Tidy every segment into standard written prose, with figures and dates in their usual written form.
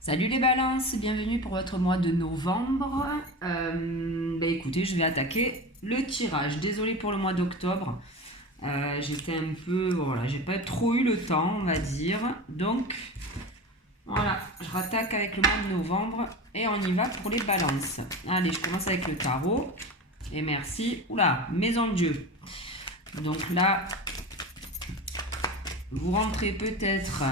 Salut les balances, bienvenue pour votre mois de novembre. Écoutez, je vais attaquer le tirage. Désolée pour le mois d'octobre. J'étais un peu... Voilà, j'ai pas trop eu le temps, on va dire. Donc, voilà, je rattaque avec le mois de novembre et on y va pour les balances. Allez, je commence avec le tarot. Et merci. Oula, maison de Dieu. Donc là, vous rentrez peut-être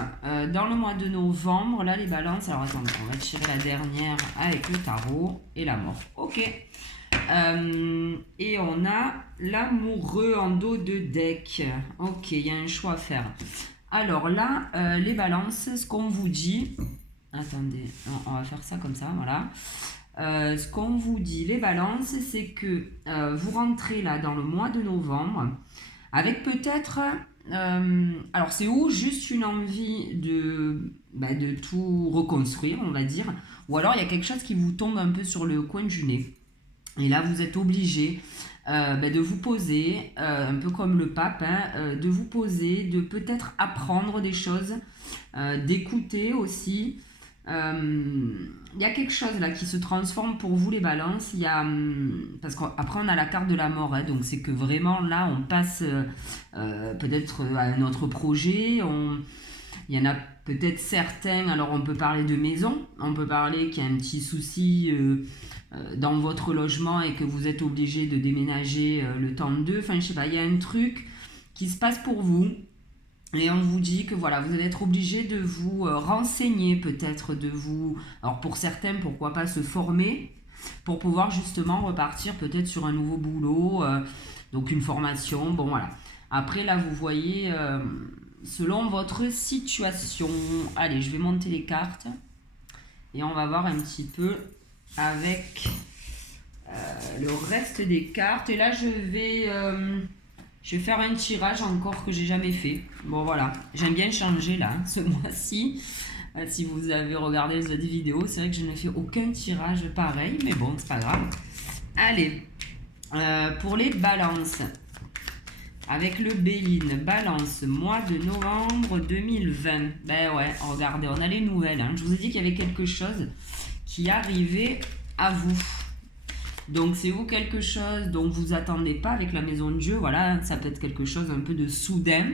dans le mois de novembre. Là, les balances. Alors, attendez, on va tirer la dernière avec le tarot et la mort. Ok. Et on a l'amoureux en dos de deck. Ok, il y a un choix à faire. Alors là, les balances, ce qu'on vous dit... Attendez, on va faire ça comme ça, voilà. Ce qu'on vous dit, les balances, c'est que vous rentrez là dans le mois de novembre avec peut-être... alors c'est ou juste une envie de tout reconstruire, on va dire, ou alors il y a quelque chose qui vous tombe un peu sur le coin du nez. Et là, vous êtes obligé de vous poser, un peu comme le pape, de vous poser, de peut-être apprendre des choses, d'écouter aussi. Il y a quelque chose là qui se transforme pour vous les balances. Parce qu'après on a la carte de la mort, donc c'est que vraiment là on passe peut-être à un autre projet. Il y en a peut-être certains, alors on peut parler de maison, on peut parler qu'il y a un petit souci dans votre logement et que vous êtes obligé de déménager le temps de deux. Enfin, je sais pas, il y a un truc qui se passe pour vous. Et on vous dit que voilà, vous allez être obligé de vous renseigner, peut-être de vous... Alors pour certains, pourquoi pas se former pour pouvoir justement repartir peut-être sur un nouveau boulot, donc une formation, bon voilà. Après là, vous voyez, selon votre situation... Allez, je vais monter les cartes et on va voir un petit peu avec le reste des cartes. Et là, je vais faire un tirage encore que j'ai jamais fait. Bon voilà, j'aime bien changer là, ce mois-ci. Si vous avez regardé les autres vidéos, c'est vrai que je n'ai fait aucun tirage pareil, mais bon, c'est pas grave. Allez, pour les balances, avec le Béline, balance, mois de novembre 2020. Ben ouais, regardez, on a les nouvelles. Je vous ai dit qu'il y avait quelque chose qui arrivait à vous. Donc c'est vous quelque chose dont vous attendez pas avec la maison de Dieu, voilà, ça peut être quelque chose un peu de soudain.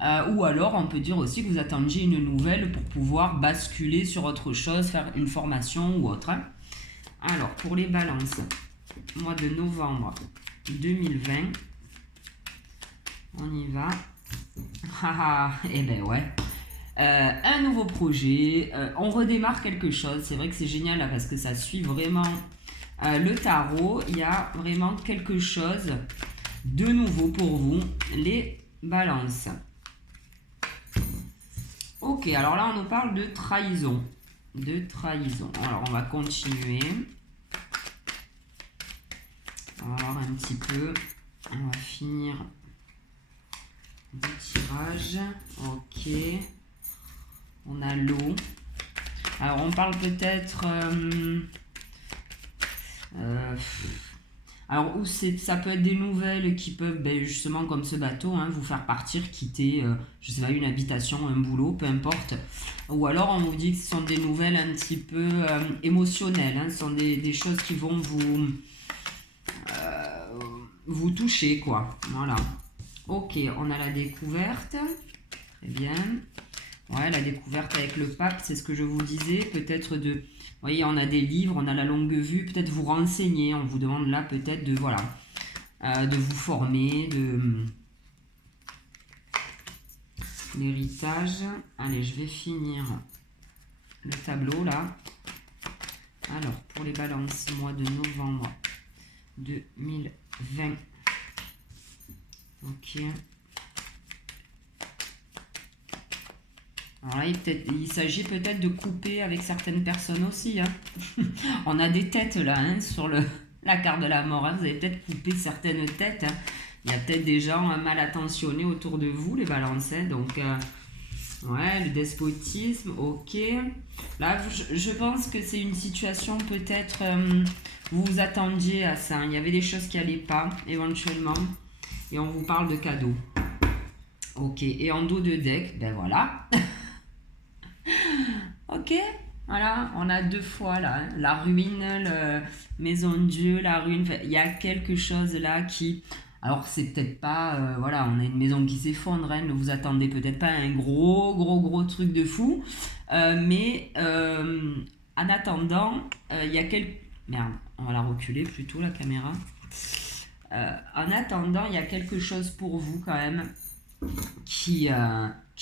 Ou alors on peut dire aussi que vous attendiez une nouvelle pour pouvoir basculer sur autre chose, faire une formation ou autre. Alors pour les balances, mois de novembre 2020, on y va. Et ben ouais. Un nouveau projet, on redémarre quelque chose, c'est vrai que c'est génial là, parce que ça suit vraiment le tarot, il y a vraiment quelque chose de nouveau pour vous, les balances. Ok, alors là on nous parle de trahison. De trahison. Alors on va continuer. On va voir un petit peu. On va finir le tirage. Ok. On a l'eau. Alors on parle peut-être... alors, ça peut être des nouvelles qui peuvent, justement, comme ce bateau, vous faire partir, quitter, je sais pas, une habitation, un boulot, peu importe. Ou alors, on vous dit que ce sont des nouvelles un petit peu émotionnelles. Ce sont des choses qui vont vous toucher, quoi. Voilà. Ok, on a la découverte. Très bien. Ouais, la découverte avec le pape, c'est ce que je vous disais. Peut-être de... Vous voyez, on a des livres, on a la longue vue. Peut-être vous renseigner. On vous demande là peut-être de, voilà, de vous former, de... L'héritage. Allez, je vais finir le tableau là. Alors, pour les balances, mois de novembre 2020. Ok. Alors là, il s'agit peut-être de couper avec certaines personnes aussi. On a des têtes là, sur la carte de la mort. Vous avez peut-être coupé certaines têtes. Il y a peut-être des gens mal intentionnés autour de vous, les balances. Donc, ouais, le despotisme, ok. Là, je pense que c'est une situation peut-être... vous vous attendiez à ça. Il y avait des choses qui n'allaient pas, éventuellement. Et on vous parle de cadeaux. Ok, et en dos de deck, ben voilà. Ok. Voilà, on a deux fois là, hein, la ruine, la maison de Dieu, la ruine. Enfin, il y a quelque chose là qui... Alors, c'est peut-être pas... voilà, on a une maison qui s'effondre, hein, ne vous attendez peut-être pas à un gros truc de fou. Mais en attendant, il y a quelques... Merde, on va la reculer plutôt, la caméra. En attendant, il y a quelque chose pour vous quand même qui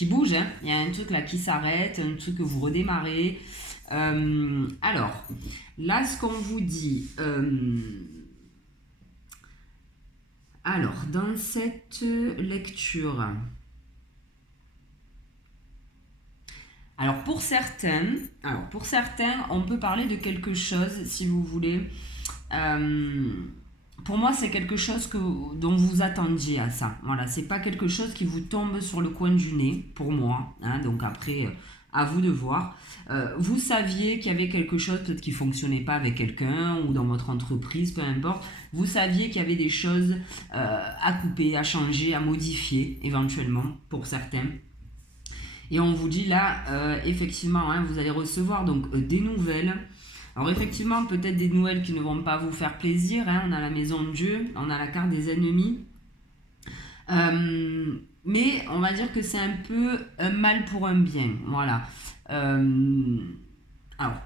bouge. Hein. Il y a un truc là qui s'arrête, un truc que vous redémarrez. Alors, là, ce qu'on vous dit... alors, dans cette lecture... Alors pour certains, on peut parler de quelque chose, si vous voulez. Pour moi, c'est quelque chose dont vous attendiez à ça. Voilà, c'est pas quelque chose qui vous tombe sur le coin du nez, pour moi. Hein, donc après, à vous de voir. Vous saviez qu'il y avait quelque chose peut-être qui fonctionnait pas avec quelqu'un ou dans votre entreprise, peu importe. Vous saviez qu'il y avait des choses à couper, à changer, à modifier éventuellement pour certains. Et on vous dit là, effectivement, hein, vous allez recevoir donc des nouvelles. Alors effectivement, peut-être des nouvelles qui ne vont pas vous faire plaisir. Hein. On a la maison de Dieu, on a la carte des ennemis. Mais on va dire que c'est un peu un mal pour un bien. Voilà. Alors,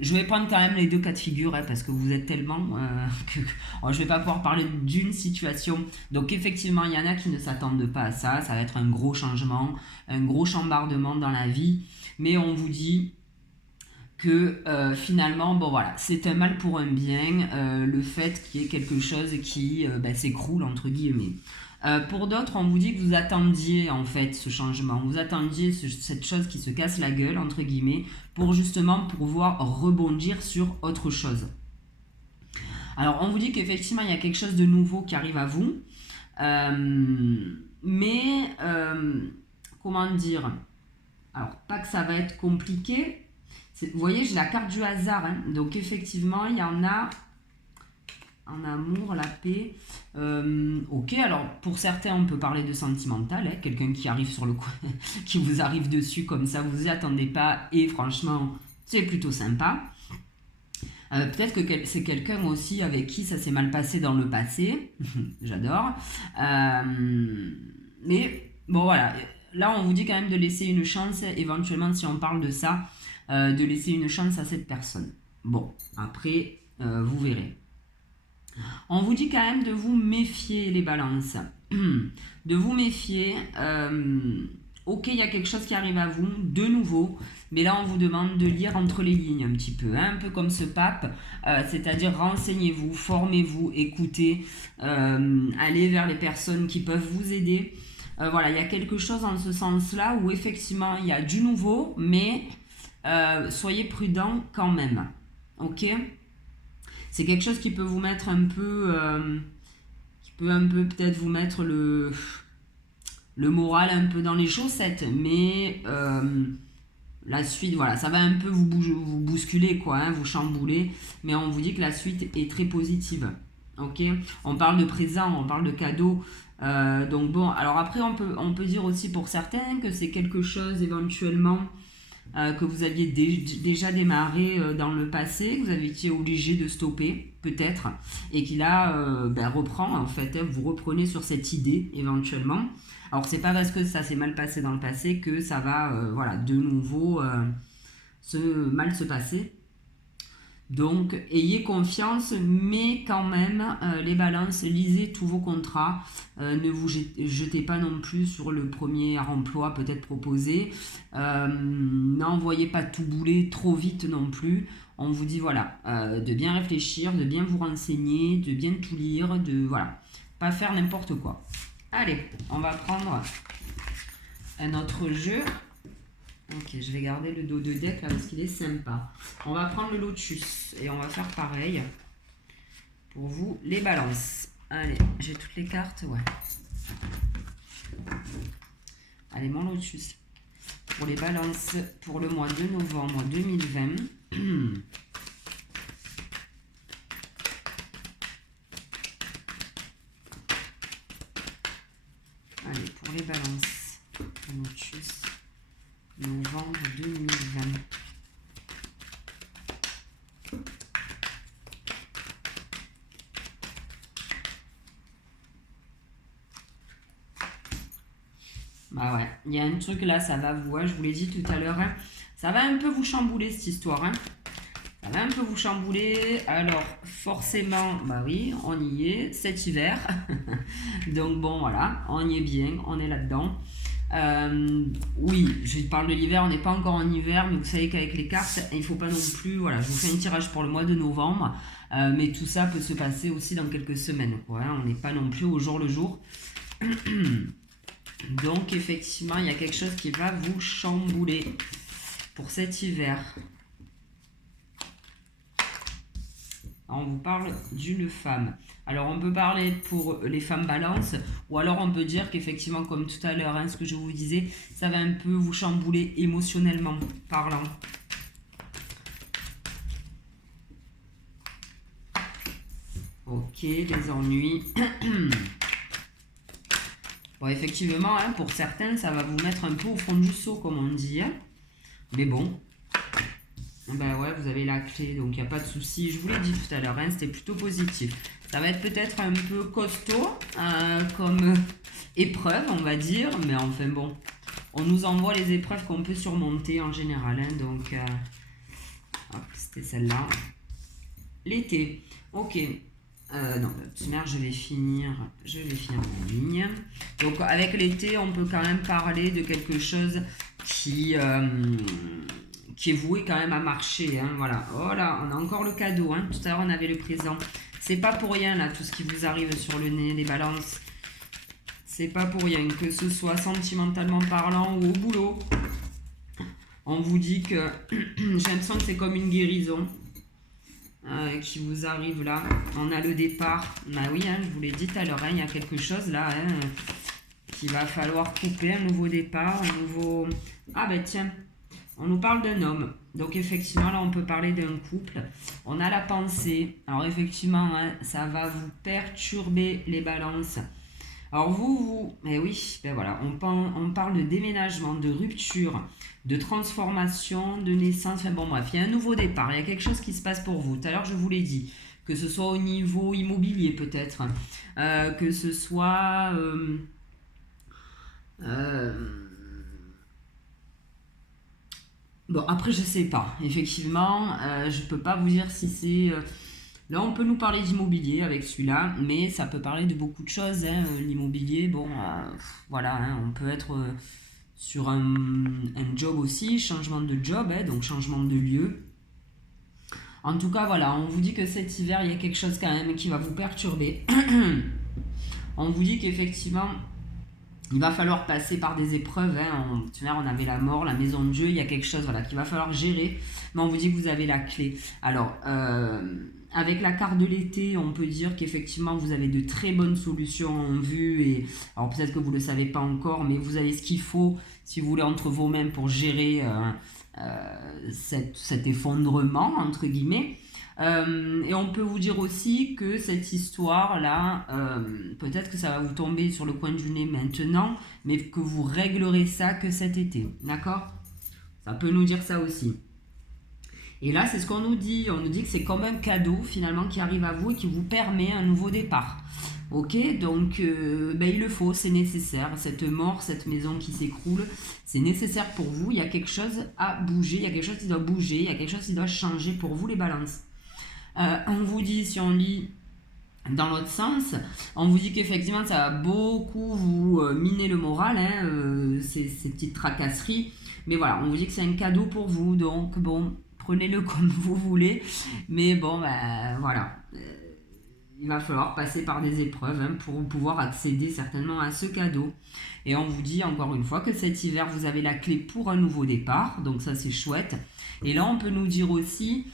je vais prendre quand même les deux cas de figure, hein, parce que vous êtes tellement que je ne vais pas pouvoir parler d'une situation. Donc effectivement, il y en a qui ne s'attendent pas à ça. Ça va être un gros changement, un gros chambardement dans la vie. Mais on vous dit que finalement, bon voilà, c'est un mal pour un bien, le fait qu'il y ait quelque chose qui s'écroule, entre guillemets. Pour d'autres, on vous dit que vous attendiez en fait ce changement, vous attendiez cette chose qui se casse la gueule, entre guillemets, pour justement pouvoir rebondir sur autre chose. Alors, on vous dit qu'effectivement, il y a quelque chose de nouveau qui arrive à vous, mais comment dire, alors pas que ça va être compliqué. Vous voyez, j'ai la carte du hasard, hein. Donc effectivement, il y en a en amour, la paix. Ok, alors pour certains, on peut parler de sentimental, hein. Quelqu'un qui arrive sur le coin, qui vous arrive dessus comme ça, vous vous y attendez pas, et franchement, c'est plutôt sympa. Peut-être que c'est quelqu'un aussi avec qui ça s'est mal passé dans le passé. J'adore. Mais bon, voilà. Là, on vous dit quand même de laisser une chance, éventuellement, si on parle de ça, de laisser une chance à cette personne. Bon, après, vous verrez. On vous dit quand même de vous méfier, les balances. De vous méfier. Ok, il y a quelque chose qui arrive à vous, de nouveau. Mais là, on vous demande de lire entre les lignes un petit peu. Hein, un peu comme ce pape. C'est-à-dire, renseignez-vous, formez-vous, écoutez. Allez vers les personnes qui peuvent vous aider. Voilà, il y a quelque chose en ce sens-là où effectivement, il y a du nouveau, mais soyez prudents quand même. Ok ? C'est quelque chose qui peut vous mettre un peu... qui peut un peu peut-être vous mettre le moral un peu dans les chaussettes. Mais la suite, voilà, ça va un peu vous bousculer, quoi, hein, vous chambouler. Mais on vous dit que la suite est très positive. Ok ? On parle de présent, on parle de cadeaux. Donc bon, alors après on peut dire aussi pour certains que c'est quelque chose éventuellement que vous aviez déjà démarré dans le passé, que vous avez été obligé de stopper peut-être, et qui là reprend en fait, hein, vous reprenez sur cette idée éventuellement. Alors c'est pas parce que ça s'est mal passé dans le passé que ça va voilà, de nouveau mal se passer. Donc, ayez confiance, mais quand même, les balances, lisez tous vos contrats. Ne vous jetez pas non plus sur le premier emploi peut-être proposé. N'envoyez pas tout bouler trop vite non plus. On vous dit, voilà, de bien réfléchir, de bien vous renseigner, de bien tout lire, de, voilà, pas faire n'importe quoi. Allez, on va prendre un autre jeu. Ok, je vais garder le dos de deck là parce qu'il est sympa. On va prendre le lotus et on va faire pareil pour vous les balances. Allez, j'ai toutes les cartes, ouais. Allez, mon lotus pour les balances pour le mois de novembre 2020. Allez, pour les balances, le lotus. Novembre 2020. Ah ouais, il y a un truc là, ça va vous, hein, je vous l'ai dit tout à l'heure, hein, ça va un peu vous chambouler cette histoire. Hein. Ça va un peu vous chambouler. Alors, forcément, bah oui, on y est cet hiver. Donc bon, voilà, on y est bien, on est là-dedans. Oui, je parle de l'hiver, on n'est pas encore en hiver, mais vous savez qu'avec les cartes, il ne faut pas non plus. Voilà, je vous fais un tirage pour le mois de novembre, mais tout ça peut se passer aussi dans quelques semaines. Quoi, hein, on n'est pas non plus au jour le jour. Donc, effectivement, il y a quelque chose qui va vous chambouler pour cet hiver. On vous parle d'une femme. Alors, on peut parler pour les femmes balance, ou alors on peut dire qu'effectivement, comme tout à l'heure, hein, ce que je vous disais, ça va un peu vous chambouler émotionnellement parlant. Ok, les ennuis. Bon, effectivement, hein, pour certains, ça va vous mettre un peu au fond du seau, comme on dit. Hein. Mais bon, ben ouais, vous avez la clé, donc il n'y a pas de souci. Je vous l'ai dit tout à l'heure, hein, c'était plutôt positif. Ça va être peut-être un peu costaud comme épreuve, on va dire. Mais enfin bon, on nous envoie les épreuves qu'on peut surmonter en général. Hein, donc, hop, c'était celle-là. L'été. Ok. Non, petite mère, je vais finir ma ligne. Donc avec l'été, on peut quand même parler de quelque chose qui est voué quand même à marcher. Hein, voilà. Oh là, on a encore le cadeau. Hein. Tout à l'heure, on avait le présent. C'est pas pour rien là, tout ce qui vous arrive sur le nez, les balances. C'est pas pour rien, que ce soit sentimentalement parlant ou au boulot. On vous dit que j'ai l'impression que c'est comme une guérison. Qui vous arrive là. On a le départ. Bah oui, hein, je vous l'ai dit tout à l'heure, hein, il y a quelque chose là hein, qu'il va falloir couper, un nouveau départ, un nouveau... Ah ben tiens, on nous parle d'un homme. Donc effectivement, là on peut parler d'un couple. On a la pensée. Alors effectivement, hein, ça va vous perturber les balances. Alors mais oui, ben voilà, on parle de déménagement, de rupture, de transformation, de naissance, enfin bon bref, il y a un nouveau départ, il y a quelque chose qui se passe pour vous. Tout à l'heure je vous l'ai dit, que ce soit au niveau immobilier peut-être, que ce soit... Bon, après, je sais pas. Effectivement, je peux pas vous dire si c'est... Là, on peut nous parler d'immobilier avec celui-là, mais ça peut parler de beaucoup de choses. Hein. L'immobilier, bon, voilà, hein, on peut être sur un job aussi, changement de job, hein, donc changement de lieu. En tout cas, voilà, on vous dit que cet hiver, il y a quelque chose quand même qui va vous perturber. On vous dit qu'effectivement, il va falloir passer par des épreuves. Hein. On avait la mort, la maison de Dieu, il y a quelque chose voilà, qu'il va falloir gérer. Mais on vous dit que vous avez la clé. Alors, avec la carte de l'été, on peut dire qu'effectivement, vous avez de très bonnes solutions en vue. Et, alors, peut-être que vous ne le savez pas encore, mais vous avez ce qu'il faut, si vous voulez, entre vos mains pour gérer cet effondrement, entre guillemets. Et on peut vous dire aussi que cette histoire-là, peut-être que ça va vous tomber sur le coin du nez maintenant, mais que vous réglerez ça que cet été. D'accord? Ça peut nous dire ça aussi. Et là, c'est ce qu'on nous dit. On nous dit que c'est comme un cadeau finalement qui arrive à vous et qui vous permet un nouveau départ. Ok, donc il le faut, c'est nécessaire. Cette mort, cette maison qui s'écroule, c'est nécessaire pour vous. Il y a quelque chose à bouger, il y a quelque chose qui doit bouger, il y a quelque chose qui doit changer pour vous les balances. On vous dit, si on lit dans l'autre sens, on vous dit qu'effectivement ça va beaucoup vous miner le moral, hein, ces petites tracasseries. Mais voilà, on vous dit que c'est un cadeau pour vous, donc bon, prenez-le comme vous voulez. Mais bon, voilà. Il va falloir passer par des épreuves hein, pour pouvoir accéder certainement à ce cadeau. Et on vous dit encore une fois que cet hiver, vous avez la clé pour un nouveau départ. Donc ça, c'est chouette. Et là, on peut nous dire aussi,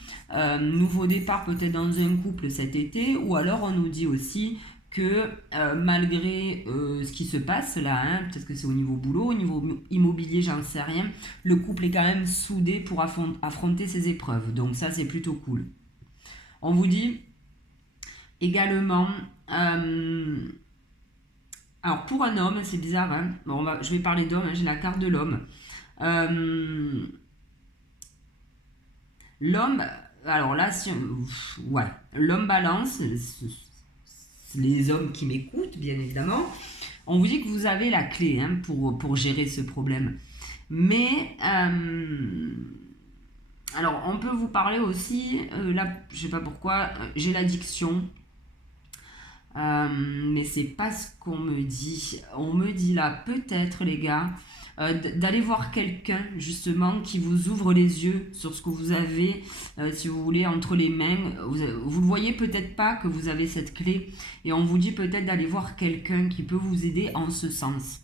nouveau départ peut-être dans un couple cet été. Ou alors, on nous dit aussi que malgré ce qui se passe là, hein, peut-être que c'est au niveau boulot, au niveau immobilier, j'en sais rien, le couple est quand même soudé pour affronter ces épreuves. Donc ça, c'est plutôt cool. On vous dit... Également, alors pour un homme, c'est bizarre, hein. Bon, je vais parler d'homme, hein, j'ai la carte de l'homme. L'homme, alors là, l'homme balance, les hommes qui m'écoutent, bien évidemment. On vous dit que vous avez la clé hein, pour gérer ce problème. Mais, alors, on peut vous parler aussi, là, je sais pas pourquoi, j'ai l'addiction. Mais c'est pas ce qu'on me dit. On me dit là, peut-être les gars, d'aller voir quelqu'un justement qui vous ouvre les yeux sur ce que vous avez, si vous voulez, entre les mains. Vous le voyez peut-être pas que vous avez cette clé et on vous dit peut-être d'aller voir quelqu'un qui peut vous aider en ce sens.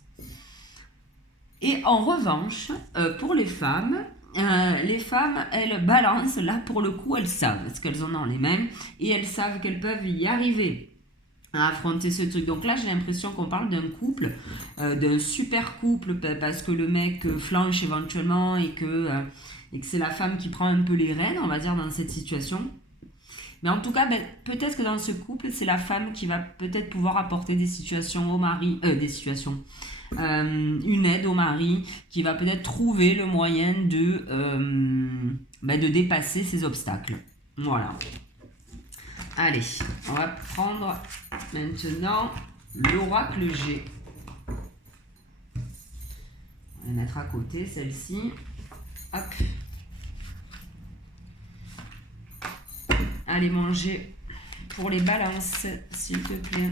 Et en revanche, pour les femmes, elles balancent, là pour le coup, elles savent ce qu'elles ont dans les mains et elles savent qu'elles peuvent y arriver à affronter ce truc. Donc là, j'ai l'impression qu'on parle d'un couple, d'un super couple, parce que le mec flanche éventuellement et que c'est la femme qui prend un peu les rênes, on va dire, dans cette situation. Mais en tout cas, peut-être que dans ce couple, c'est la femme qui va peut-être pouvoir apporter des situations au mari, une aide au mari, qui va peut-être trouver le moyen de dépasser ces obstacles. Voilà. Allez, on va prendre maintenant l'oracle G. On va la mettre à côté, celle-ci. Hop. Allez, manger pour les balances, s'il te plaît.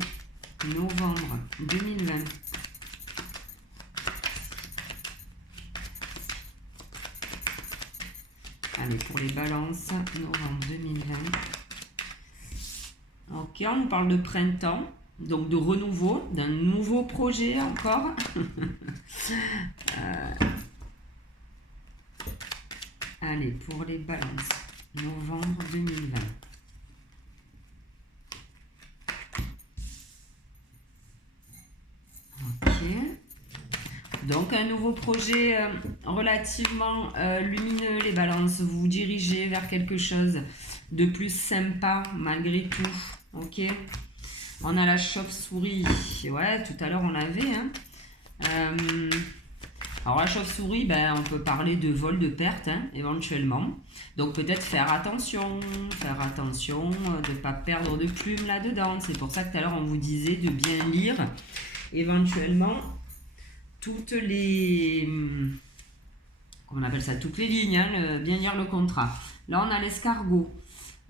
Novembre 2020. Allez, pour les balances, novembre 2020. Ok, on nous parle de printemps, donc de renouveau, d'un nouveau projet encore. Allez, pour les balances, novembre 2020. Ok. Donc un nouveau projet relativement lumineux, les balances. Vous vous dirigez vers quelque chose de plus sympa malgré tout. Ok. On a la chauve-souris. Ouais, tout à l'heure on l'avait. Hein. Alors la chauve-souris, on peut parler de vol de perte éventuellement. Donc peut-être faire attention de ne pas perdre de plumes là-dedans. C'est pour ça que tout à l'heure on vous disait de bien lire éventuellement toutes les... Comment on appelle ça? Toutes les lignes, bien lire le contrat. Là on a l'escargot.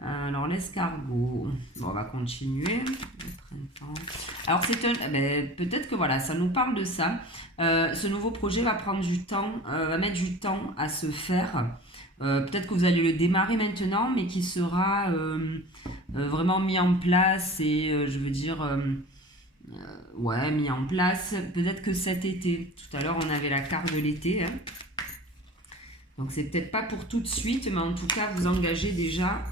Alors l'escargot, bon, on va continuer. Le printemps. Alors c'est un, peut-être que voilà, ça nous parle de ça. Ce nouveau projet va prendre du temps, va mettre du temps à se faire. Peut-être que vous allez le démarrer maintenant, mais qui sera vraiment mis en place et je veux dire, mis en place. Peut-être que cet été. Tout à l'heure on avait la carte de l'été. Hein. Donc c'est peut-être pas pour tout de suite, mais en tout cas vous engagez déjà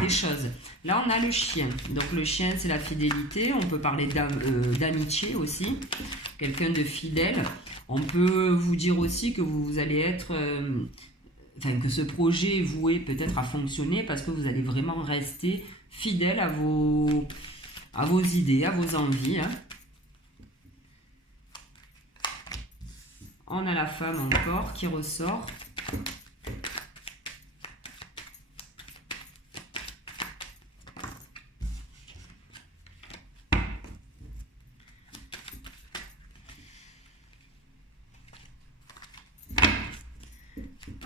des choses. Là on a le chien, donc le chien c'est la fidélité, on peut parler d'amitié aussi, quelqu'un de fidèle. On peut vous dire aussi que vous allez être que ce projet est voué peut-être à fonctionner parce que vous allez vraiment rester fidèle à vos idées, à vos envies. Hein. On a la femme encore qui ressort.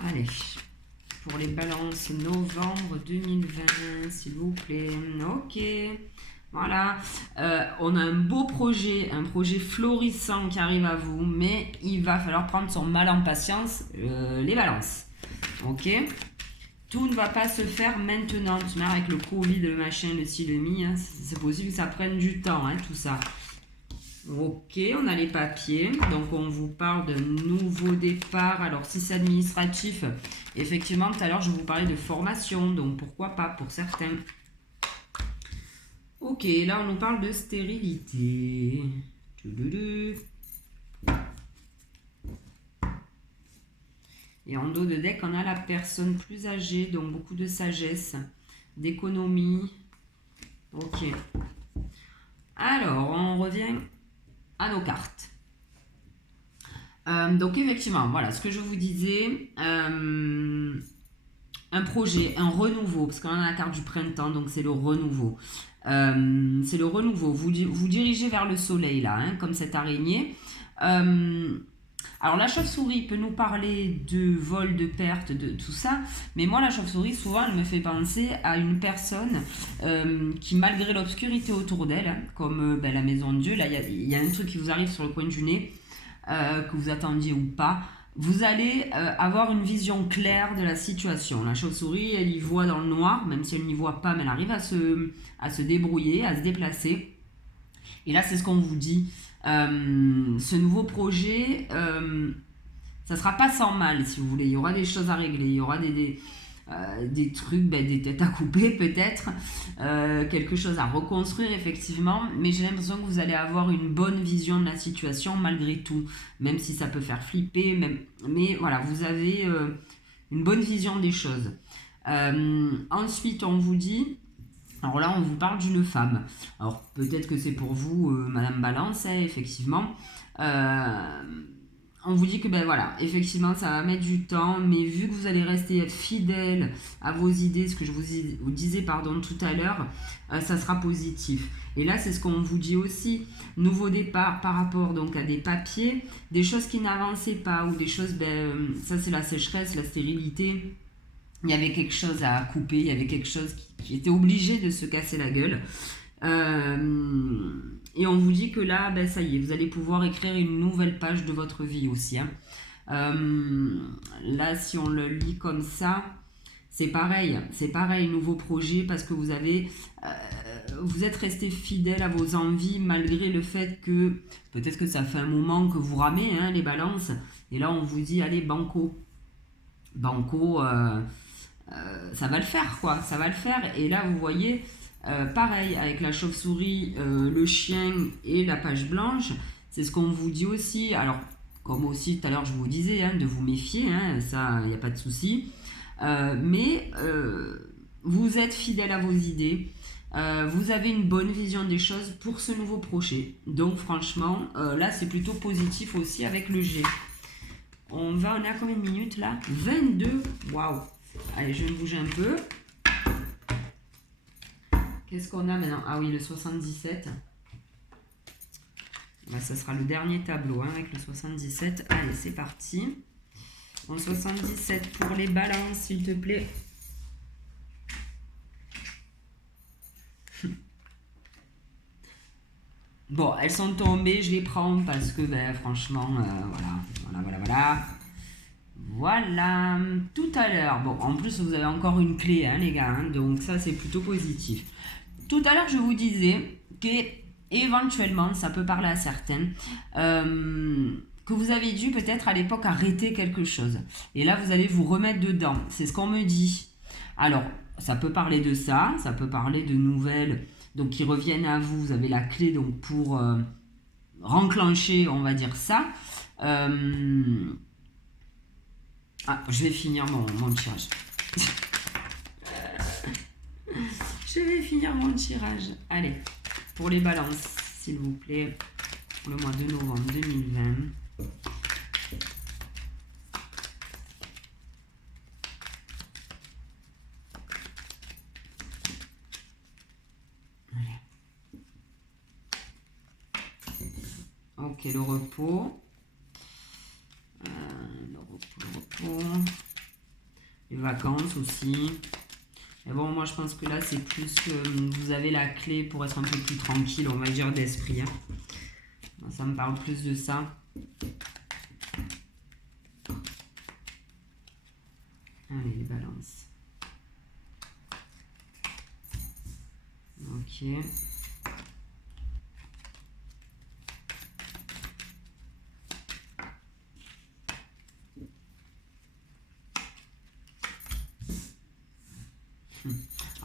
Allez, pour les balances, novembre 2020, s'il vous plaît. Ok, voilà. On a un beau projet, un projet florissant qui arrive à vous, mais il va falloir prendre son mal en patience, les balances. Ok, tout ne va pas se faire maintenant. Tu vois, avec le Covid, le machin, le ci, le mi, hein, c'est possible que ça prenne du temps, hein, tout ça. Ok, on a les papiers, donc on vous parle d'un nouveau départ. Alors si c'est administratif, effectivement tout à l'heure je vous parlais de formation, donc pourquoi pas pour certains. Ok, là on nous parle de stérilité. Et en dos de deck on a la personne plus âgée, donc beaucoup de sagesse, d'économie. Ok. Alors on revient à nos cartes. Donc effectivement, voilà ce que je vous disais, un projet, un renouveau, parce qu'on a la carte du printemps, donc c'est le renouveau. C'est le renouveau. Vous dirigez vers le soleil, là, hein, comme cette araignée. Alors la chauve-souris peut nous parler de vol, de perte, de tout ça, mais moi la chauve-souris souvent elle me fait penser à une personne qui malgré l'obscurité autour d'elle, hein, comme la maison de Dieu, là il y a un truc qui vous arrive sur le coin du nez, que vous attendiez ou pas, vous allez avoir une vision claire de la situation. La chauve-souris elle y voit dans le noir, même si elle n'y voit pas, mais elle arrive à se débrouiller, à se déplacer. Et là c'est ce qu'on vous dit. Ce nouveau projet, ça sera pas sans mal si vous voulez. Il y aura des choses à régler, il y aura des trucs, des têtes à couper peut-être, quelque chose à reconstruire effectivement, mais j'ai l'impression que vous allez avoir une bonne vision de la situation malgré tout, même si ça peut faire flipper, mais voilà, vous avez une bonne vision des choses. Ensuite, on vous dit... Alors là, on vous parle d'une femme. Alors peut-être que c'est pour vous, Madame Balance, hein, effectivement. On vous dit que voilà, effectivement, ça va mettre du temps, mais vu que vous allez rester être fidèle à vos idées, ce que je vous disais tout à l'heure, ça sera positif. Et là, c'est ce qu'on vous dit aussi, nouveau départ par rapport donc à des papiers, des choses qui n'avançaient pas ou des choses, ça c'est la sécheresse, la stérilité. Il y avait quelque chose à couper, il y avait quelque chose qui était obligé de se casser la gueule. Et on vous dit que là, ça y est, vous allez pouvoir écrire une nouvelle page de votre vie aussi. Hein. Là, si on le lit comme ça, c'est pareil, nouveau projet, parce que vous êtes resté fidèle à vos envies, malgré le fait que, peut-être que ça fait un moment que vous ramez, hein, les balances, et là on vous dit, allez, banco, ça va le faire quoi, ça va le faire. Et là vous voyez, pareil avec la chauve-souris, le chien et la page blanche, c'est ce qu'on vous dit aussi. Alors comme aussi tout à l'heure je vous disais, hein, de vous méfier, hein, ça il n'y a pas de souci, mais vous êtes fidèle à vos idées, vous avez une bonne vision des choses pour ce nouveau projet, donc franchement là c'est plutôt positif aussi avec le G. On est à combien de minutes là? 22. Waouh. Allez, je vais me bouger un peu. Qu'est-ce qu'on a maintenant? Ah oui, le 77. Ça sera le dernier tableau, hein, avec le 77. Allez, c'est parti. En 77 pour les balances, s'il te plaît. Bon, elles sont tombées, je les prends parce que, franchement, voilà. Voilà, tout à l'heure. Bon, en plus, vous avez encore une clé, hein, les gars, hein, donc ça, c'est plutôt positif. Tout à l'heure, je vous disais qu'éventuellement, ça peut parler à certaines, que vous avez dû peut-être à l'époque arrêter quelque chose. Et là, vous allez vous remettre dedans. C'est ce qu'on me dit. Alors, ça peut parler de ça, ça peut parler de nouvelles donc qui reviennent à vous. Vous avez la clé donc pour renclencher, on va dire ça. Je vais finir mon tirage. Je vais finir mon tirage. Allez, pour les balances, s'il vous plaît, pour le mois de novembre 2020. Ok, le repos. Le repos. Les vacances aussi. Et bon, moi je pense que là c'est plus que vous avez la clé pour être un peu plus tranquille, on va dire, d'esprit. Hein. Ça me parle plus de ça. Allez, les balances. Ok.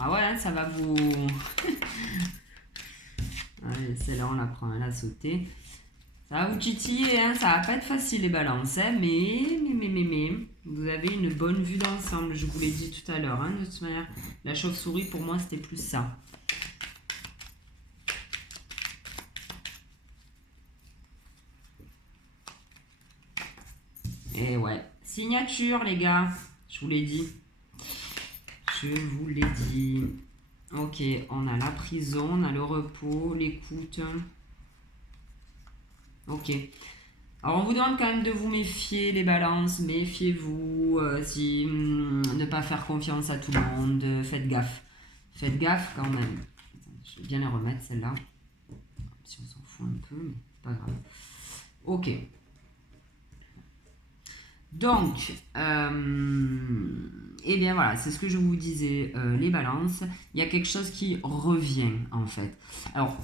Ah ouais, ça va vous... Allez, celle-là, on la prend, elle a sauté. Ça va vous titiller, hein, ça va pas être facile les balances, hein, mais, vous avez une bonne vue d'ensemble, je vous l'ai dit tout à l'heure, hein, de toute manière. La chauve-souris, pour moi, c'était plus ça. Et ouais, signature, les gars, je vous l'ai dit. Je vous l'ai dit. Ok, on a la prison, on a le repos, l'écoute. Ok. Alors, on vous demande quand même de vous méfier, les balances. Méfiez-vous. Ne pas faire confiance à tout le monde. Faites gaffe. Faites gaffe quand même. Je vais bien les remettre, celle-là. Si on s'en fout un peu, mais c'est pas grave. Ok. Donc, eh bien voilà, c'est ce que je vous disais, les balances. Il y a quelque chose qui revient, en fait. Alors,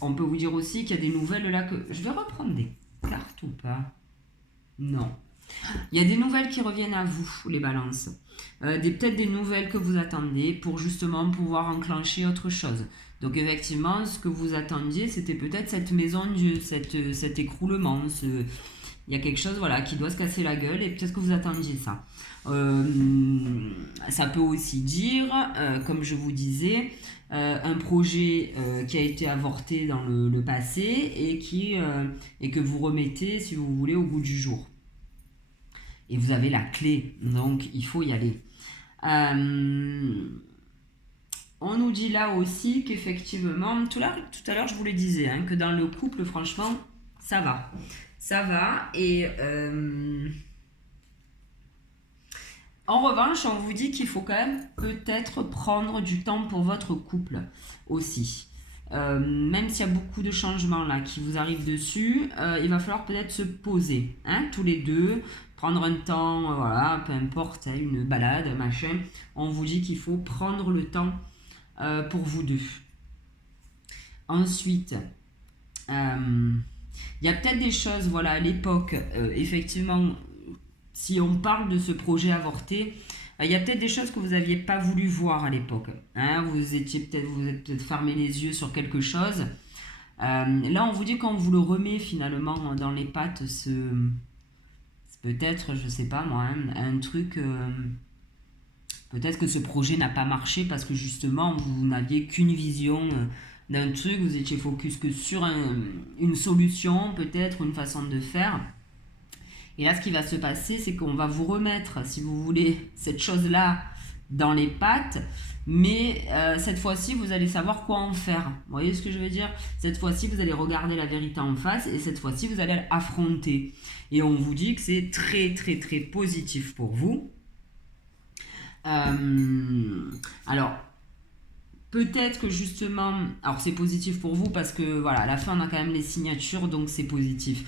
on peut vous dire aussi qu'il y a des nouvelles là que... Je vais reprendre des cartes ou pas? Non. Il y a des nouvelles qui reviennent à vous, les balances. Peut-être des nouvelles que vous attendez pour justement pouvoir enclencher autre chose. Donc effectivement, ce que vous attendiez, c'était peut-être cette maison de Dieu, cet écroulement. Il y a quelque chose voilà, qui doit se casser la gueule et peut-être que vous attendiez ça. Ça peut aussi dire, comme je vous disais, un projet qui a été avorté dans le passé et que vous remettez, si vous voulez, au goût du jour. Et vous avez la clé, donc il faut y aller. On nous dit là aussi qu'effectivement, tout à l'heure je vous le disais, hein, que dans le couple, franchement, ça va. Ça va. Et en revanche, on vous dit qu'il faut quand même peut-être prendre du temps pour votre couple aussi. Même s'il y a beaucoup de changements là qui vous arrivent dessus, il va falloir peut-être se poser, hein, tous les deux, prendre un temps, voilà, peu importe, hein, une balade, machin. On vous dit qu'il faut prendre le temps pour vous deux. Ensuite, il y a peut-être des choses, voilà, à l'époque, effectivement, si on parle de ce projet avorté, il y a peut-être des choses que vous n'aviez pas voulu voir à l'époque. Hein, vous êtes peut-être fermé les yeux sur quelque chose. Là, on vous dit qu'on vous le remet finalement dans les pattes, peut-être, je sais pas moi, hein, un truc. Peut-être que ce projet n'a pas marché parce que justement, vous n'aviez qu'une vision d'un truc, vous étiez focus que sur une solution, peut-être une façon de faire. Et là, ce qui va se passer, c'est qu'on va vous remettre, si vous voulez, cette chose-là dans les pattes, mais cette fois-ci, vous allez savoir quoi en faire. Vous voyez ce que je veux dire? Cette fois-ci, vous allez regarder la vérité en face et cette fois-ci, vous allez l'affronter. Et on vous dit que c'est très, très, très positif pour vous. Alors, peut-être que justement, alors c'est positif pour vous parce que voilà, à la fin on a quand même les signatures, donc c'est positif.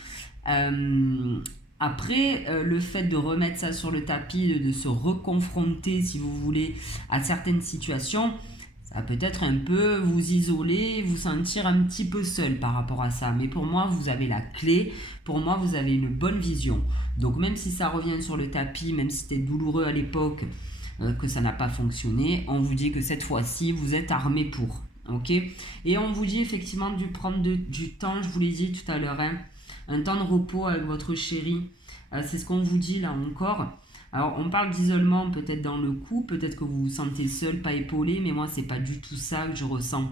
Après, le fait de remettre ça sur le tapis, de se reconfronter, si vous voulez, à certaines situations, ça va peut-être un peu vous isoler, vous sentir un petit peu seul par rapport à ça. Mais pour moi, vous avez la clé, pour moi, vous avez une bonne vision. Donc même si ça revient sur le tapis, même si c'était douloureux à l'époque, que ça n'a pas fonctionné, on vous dit que cette fois-ci, vous êtes armé pour. Ok? Et on vous dit effectivement de prendre du temps, je vous l'ai dit tout à l'heure, hein, un temps de repos avec votre chéri. C'est ce qu'on vous dit là encore. Alors on parle d'isolement peut-être dans le couple, peut-être que vous vous sentez seul, pas épaulé, mais moi c'est pas du tout ça que je ressens.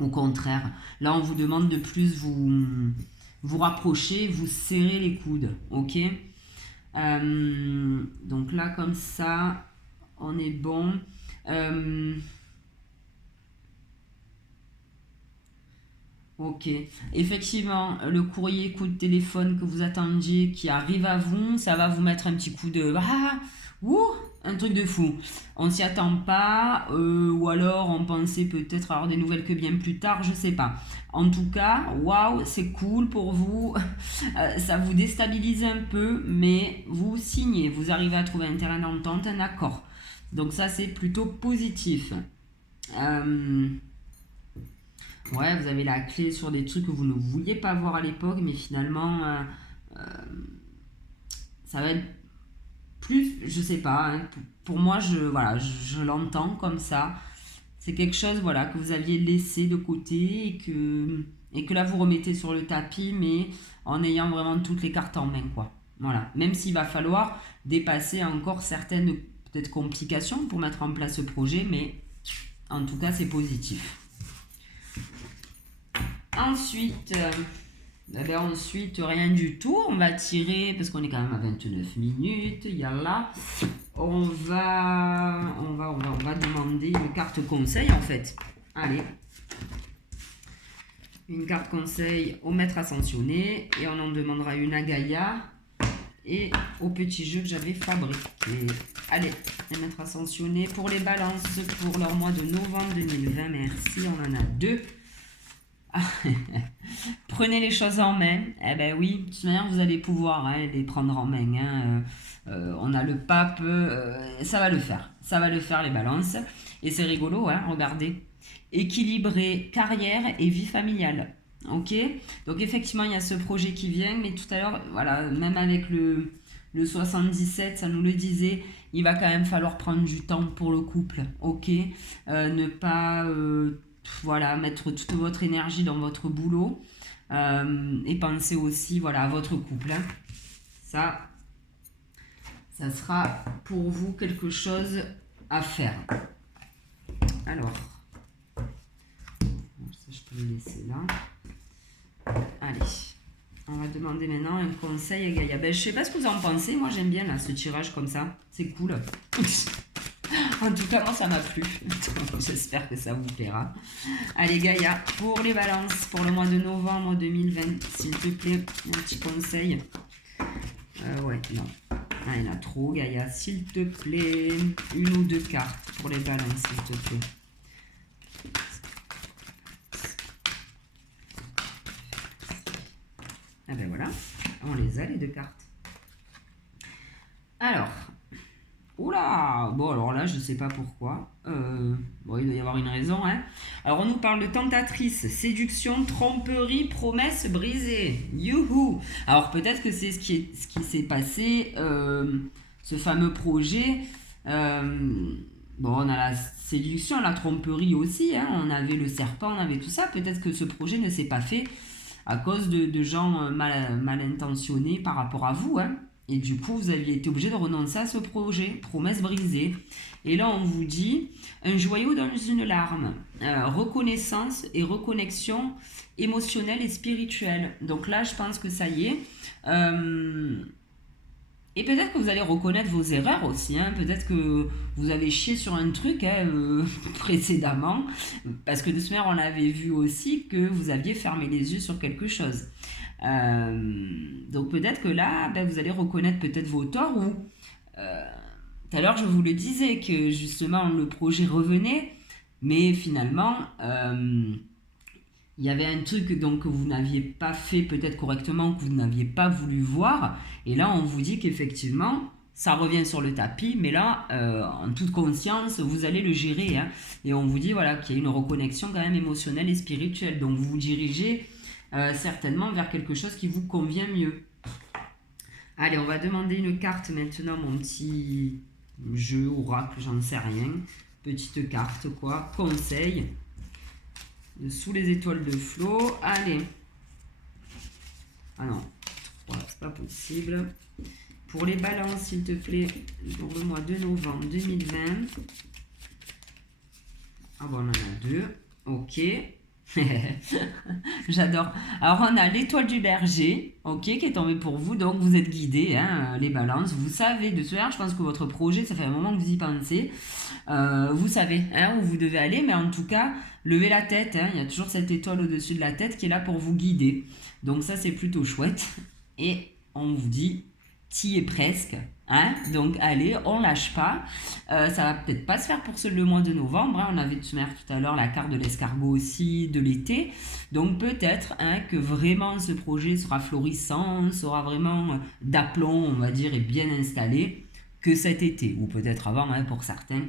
Au contraire, là on vous demande de plus vous rapprocher, vous serrer les coudes, ok? Donc là comme ça, on est bon. Ok. Effectivement, le courrier, coup de téléphone que vous attendiez qui arrive à vous, ça va vous mettre un petit coup de... Ah, ouh, un truc de fou. On s'y attend pas, ou alors on pensait peut-être avoir des nouvelles que bien plus tard, je sais pas. En tout cas, waouh, c'est cool pour vous. Ça vous déstabilise un peu, mais vous signez, vous arrivez à trouver un terrain d'entente, un accord. Donc ça, c'est plutôt positif. Ouais, vous avez la clé sur des trucs que vous ne vouliez pas voir à l'époque, mais finalement, ça va être plus, je sais pas, hein, pour moi, je l'entends comme ça. C'est quelque chose voilà, que vous aviez laissé de côté et que là, vous remettez sur le tapis, mais en ayant vraiment toutes les cartes en main, quoi. Voilà. Même s'il va falloir dépasser encore certaines peut-être complications pour mettre en place ce projet, mais en tout cas, c'est positif. Ensuite, ensuite, rien du tout. On va tirer, parce qu'on est quand même à 29 minutes. Yallah. on va demander une carte conseil en fait. Allez. Une carte conseil au maître ascensionné. Et on en demandera une à Gaïa. Et au petit jeu que j'avais fabriqué. Allez, les maîtres ascensionnés pour les balances pour leur mois de novembre 2020. Merci, on en a 2. Prenez les choses en main. Eh ben oui, de toute manière, vous allez pouvoir les prendre en main. On a le pape, ça va le faire. Ça va le faire, les balances. Et c'est rigolo, regardez. Équilibrer carrière et vie familiale. Ok, donc effectivement, il y a ce projet qui vient, mais tout à l'heure, voilà, même avec le 77, ça nous le disait, il va quand même falloir prendre du temps pour le couple. Ok, ne pas... voilà, mettre toute votre énergie dans votre boulot et penser aussi voilà, à votre couple. Ça sera pour vous quelque chose à faire. Alors, ça je peux le laisser là. Allez, on va demander maintenant un conseil à Gaïa. Ben, je sais pas ce que vous en pensez, moi j'aime bien là, ce tirage comme ça, c'est cool. En tout cas, moi, ça m'a plu. J'espère que ça vous plaira. Allez, Gaïa, pour les balances, pour le mois de novembre 2020, s'il te plaît, un petit conseil. Ouais, non. Ah, il y en a trop, Gaïa. S'il te plaît, une ou 2 cartes pour les balances, s'il te plaît. Ah ben voilà, on les a, les 2 cartes. Alors... Oula, bon alors là je sais pas pourquoi, bon il doit y avoir une raison, Alors on nous parle de tentatrice, séduction, tromperie, promesse brisée, youhou. Alors peut-être que c'est ce qui s'est passé, ce fameux projet, bon on a la séduction, la tromperie aussi, on avait le serpent, on avait tout ça, peut-être que ce projet ne s'est pas fait à cause de gens mal intentionnés par rapport à vous, Et du coup, vous aviez été obligé de renoncer à ce projet, promesse brisée. Et là, on vous dit, un joyau dans une larme, reconnaissance et reconnexion émotionnelle et spirituelle. Donc là, je pense que ça y est. Et peut-être que vous allez reconnaître vos erreurs aussi. Peut-être que vous avez chié sur un truc précédemment. Parce que de ce manière, on avait vu aussi que vous aviez fermé les yeux sur quelque chose. Donc peut-être que là, vous allez reconnaître peut-être vos torts ou tout à l'heure je vous le disais que justement le projet revenait, mais finalement il y avait un truc donc, que vous n'aviez pas fait peut-être correctement, que vous n'aviez pas voulu voir, et là on vous dit qu'effectivement ça revient sur le tapis, mais là en toute conscience vous allez le gérer, et on vous dit voilà qu'il y a une reconnexion quand même émotionnelle et spirituelle, donc vous vous dirigez certainement vers quelque chose qui vous convient mieux. Allez, on va demander une carte maintenant, mon petit jeu, oracle, j'en sais rien. Petite carte, quoi. Conseil. Sous les étoiles de Flo. Allez. Ah non, 3, c'est pas possible. Pour les balances, s'il te plaît, pour le mois de novembre 2020. Ah bon, on en a 2. Ok. J'adore. Alors on a l'étoile du berger, ok, qui est tombée pour vous, donc vous êtes guidés, les balances, vous savez de ce faire. Je pense que votre projet, ça fait un moment que vous y pensez, vous savez où vous devez aller, mais en tout cas, levez la tête, il y a toujours cette étoile au-dessus de la tête qui est là pour vous guider, donc ça c'est plutôt chouette, et on vous dit, t'y es presque. Donc allez, on lâche pas. Ça va peut-être pas se faire pour le mois de novembre. On avait tout à l'heure la carte de l'escargot aussi de l'été. Donc peut-être que vraiment ce projet sera florissant, sera vraiment d'aplomb, on va dire, et bien installé que cet été. Ou peut-être avant pour certains.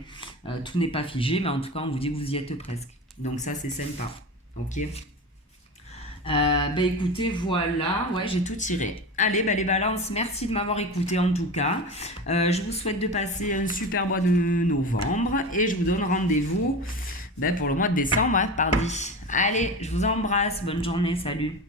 Tout n'est pas figé, mais en tout cas on vous dit que vous y êtes presque. Donc ça c'est sympa. Ok. Écoutez, voilà, j'ai tout tiré. Allez, les balances, merci de m'avoir écouté en tout cas. Je vous souhaite de passer un super mois de novembre et je vous donne rendez-vous pour le mois de décembre, pardi. Allez, je vous embrasse, bonne journée, salut.